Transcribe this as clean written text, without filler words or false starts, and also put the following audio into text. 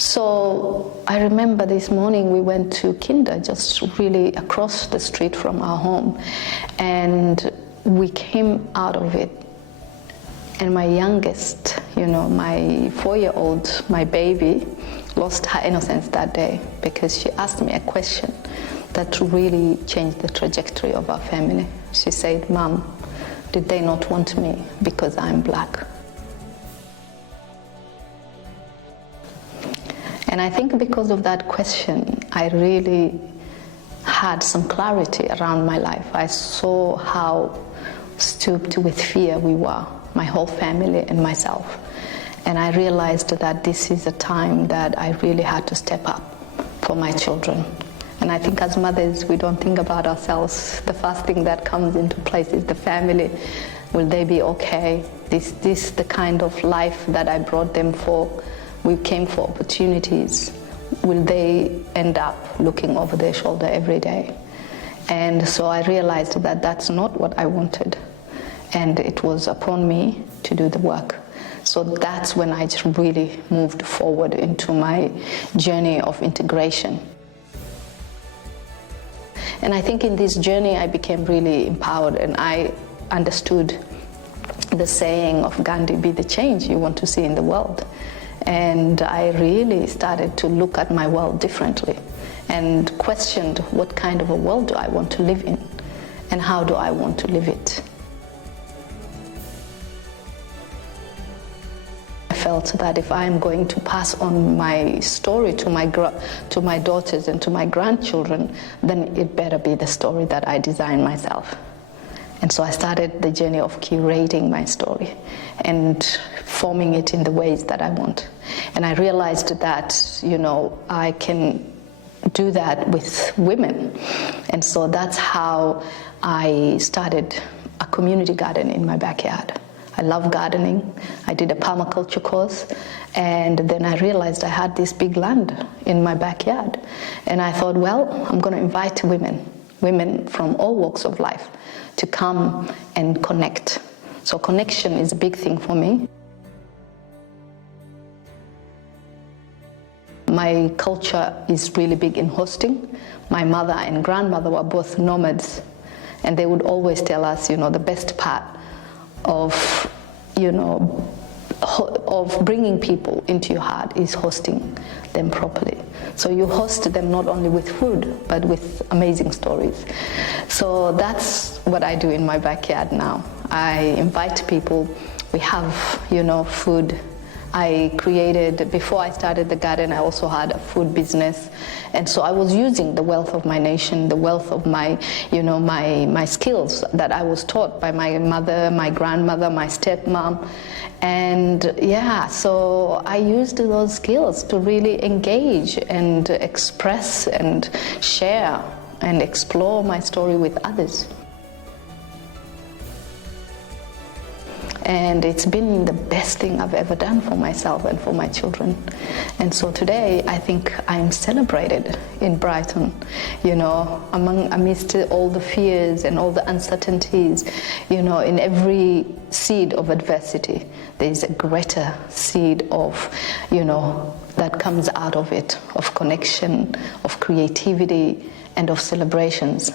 So I remember this morning we went to Kinder, just really across the street from our home, and we came out of it, and my youngest, my 4-year-old, my baby, lost her innocence that day because she asked me a question that really changed the trajectory of our family. She said, "Mom, did they not want me because I'm black?" And I think because of that question, I really had some clarity around my life. I saw how stooped with fear we were, my whole family and myself. And I realized that this is a time that I really had to step up for my children. And I think as mothers, we don't think about ourselves. The first thing that comes into place is the family. Will they be okay? This the kind of life that I brought them for. We came for opportunities. Will they end up looking over their shoulder every day? And so I realized that that's not what I wanted. And it was upon me to do the work. So that's when I just really moved forward into my journey of integration. And I think in this journey I became really empowered, and I understood the saying of Gandhi, "Be the change you want to see in the world." And I really started to look at my world differently and questioned what kind of a world do I want to live in and how do I want to live it. I felt that if I am going to pass on my story to my daughters and to my grandchildren, then it better be the story that I design myself. And so I started the journey of curating my story and forming it in the ways that I want. And I realized that, I can do that with women. And so that's how I started a community garden in my backyard. I love gardening. I did a permaculture course, and then I realized I had this big land in my backyard. And I thought, well, I'm going to invite women from all walks of life to come and connect. So connection is a big thing for me. My culture is really big in hosting. My mother and grandmother were both nomads, and they would always tell us, the best part of bringing people into your heart is hosting them properly. So you host them not only with food, but with amazing stories. So that's what I do in my backyard now. I invite people. We have, food. I created, before I started the garden, I also had a food business. And so I was using the wealth of my nation, the wealth of my, my skills that I was taught by my mother, my grandmother, my stepmom. And so I used those skills to really engage and express and share and explore my story with others. And it's been the best thing I've ever done for myself and for my children. And so today, I think I'm celebrated in Brighton, amidst all the fears and all the uncertainties, in every seed of adversity, there's a greater seed of, that comes out of it, of connection, of creativity, and of celebrations.